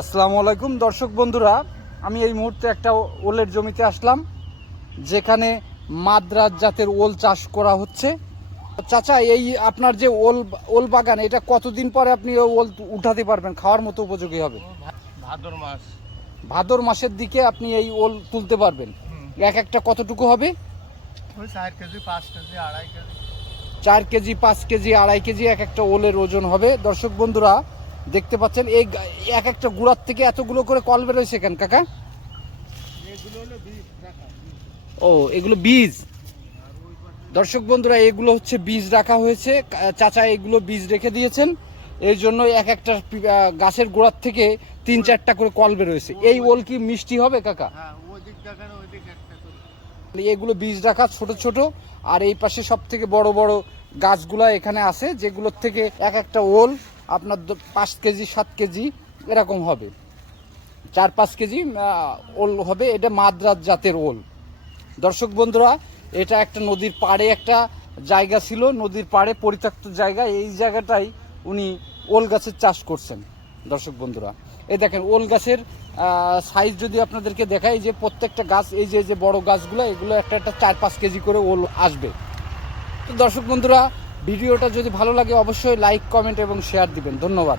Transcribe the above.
আসসালামু আলাইকুম দর্শক বন্ধুরা, আমি এই মুহূর্তে একটা ওলের জমিতে আসলাম যেখানে মাদ্রাজ জাতের ওল চাষ করা হচ্ছে। চাচা, এই আপনার যে ওল বাগান, এটা কতদিন পরে আপনি ওল উঠাতে পারবেন, খাওয়ার মতো উপযোগী হবে? ভাদর মাস। ভাদর মাসের দিকে আপনি এই ওল তুলতে পারবেন। এক একটা কতটুকু হবে? ওই 4 KG 5 KG 2.5 KG. 4 KG 5 KG 2.5 KG এক একটা ওলের ওজন হবে। দর্শক বন্ধুরা দেখতে পাচ্ছেন এই এক একটা গুড়ার থেকে এতগুলো করে কল বেরোইছে কেন কাকা? এগুলো হলো বীজ রাখা। ও, এগুলো বীজ। দর্শক বন্ধুরা, এগুলো হচ্ছে বীজ রাখা হয়েছে। চাচা এগুলো বীজ রেখে দিয়েছেন, এই জন্য এক একটা গাছের গোড়ার থেকে 3-4টা করে কল বেরোয়েছে। এই ওল কি মিষ্টি হবে কাকা? হ্যাঁ, ওই দিক দেখানো ওই দিক একটা করে। এগুলো বীজ রাখা ছোট ছোট, আর এই পাশে সব থেকে বড় বড় গাছগুলা এখানে আছে, যেগুলোর থেকে এক একটা ওল আপনার 5 কেজি 7 কেজি এরকম হবে। 4-5 কেজি ওল হবে। এটা মাদ্রাজ জাতের ওল। দর্শক বন্ধুরা, এটা একটা নদীর পাড়ে একটা জায়গা ছিল, নদীর পাড়ে পরিত্যক্ত জায়গা, এই জায়গাটাই উনি ওল গাছের চাষ করছেন। দর্শক বন্ধুরা, এই দেখেন ওল গাছের সাইজ যদি আপনাদেরকে দেখাই, যে প্রত্যেকটা গাছ, এই যে বড় গাছগুলো, এগুলো একটা একটা 4-5 কেজি করে ওল আসবে। তো দর্শক বন্ধুরা, ভিডিওটা যদি ভালো লাগে অবশ্যই লাইক, কমেন্ট এবং শেয়ার দিবেন। ধন্যবাদ।